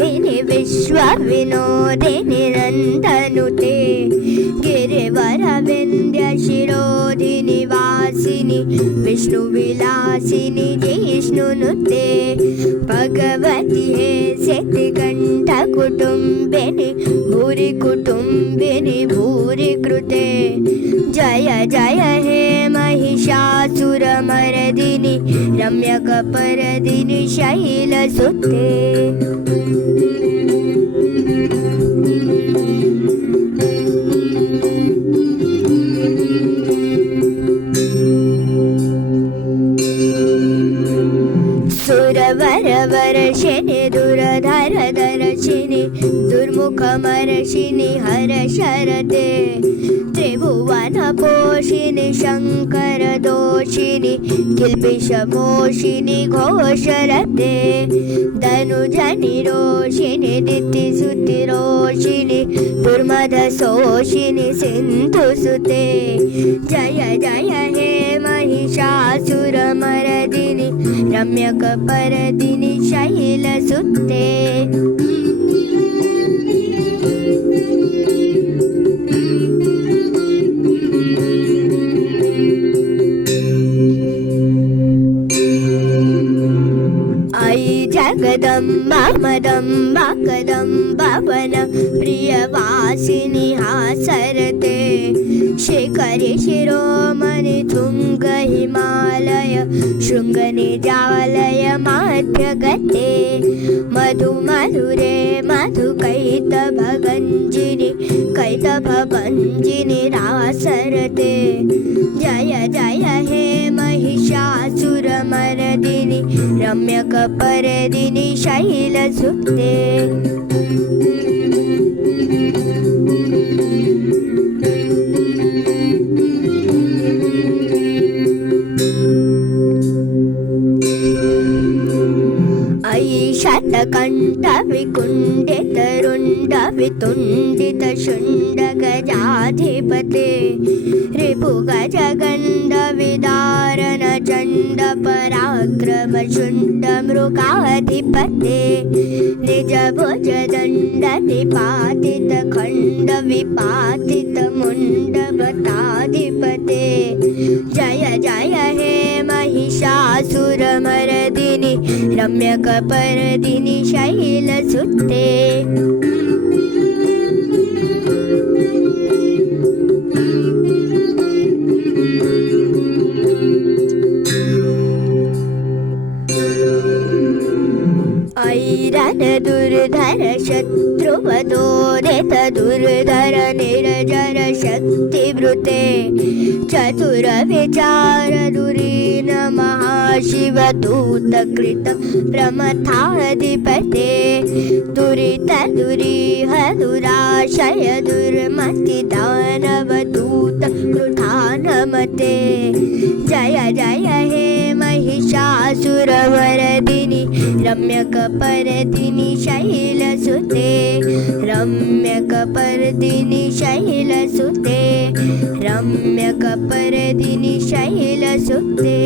विनोदिनि विश्वविनोदिनि नन्दनुते गिरिवरविन्द्यशिरोधिनि वासिनि विष्णुविलासिनि जिष्णुनुते भगवति हे सिद्धिकण्ठकुटुम्बिनि भूरि कुटुम्बिनि भूरि कृते जय जय हे महिषासुरमर्दिनि रम्यकपर्दिनि शैलसुते सुरवरवर्षिणि दुरधरदर्शिनि दुर्मुखमर्षिणि हरशरते त्रिभुवनपोषिणि शङ्करदोषिणि किल्बिषमोषिनि घोषरते धनुजनिरोषिणि दितिसुतिरोषिणि दुर्मदशोषिनि सिन्धुसुते जय जय हे महिषासुरमर्दिनि रम्यकपर्दिनि शैलसुते जगदम्बा मदम्बा कदम्बा वन प्रियवासिनि हासरते शिखरि शिरोमणि तुङ्ग हिमालय शृङ्गनिजालय माध्यगते मधु मधुरे मधुकैतभगञ्जिनि कैतभभञ्जिनि रासरते जय जय हे महिषासुरमर्दिनि रम्यकपर्दिनि शैलसुते शतकण्ठ विकुण्डित रुण्ड वितुण्डित शुण्ड गजाधिपते रिपुगज गण्ड विदारण चण्ड पराक्रम शुण्ड मृगाधिपते निज भुज दण्ड निपातित खण्ड विपातित मुण्ड भताधिपते जय जय हे महिषासुरमर्दिनि रम्यकपर्दिनि शैलसुते ऐरन दुर्धर शत्रुवदोदित दुर्धर निर्जर शक्तिवृते चतुर विचार दुरीन महाशिव दूतकृत प्रमथाधिपते दुरित दुरीह दुराशय दुर्मति दानव दूत कृतानमते जय जय हे महिषासुरमर्दिनि रम्यकपर्दिनि शैलसुते रम्यकपर्दिनि शैलसुते रम्यकपर्दिनि शैलसुते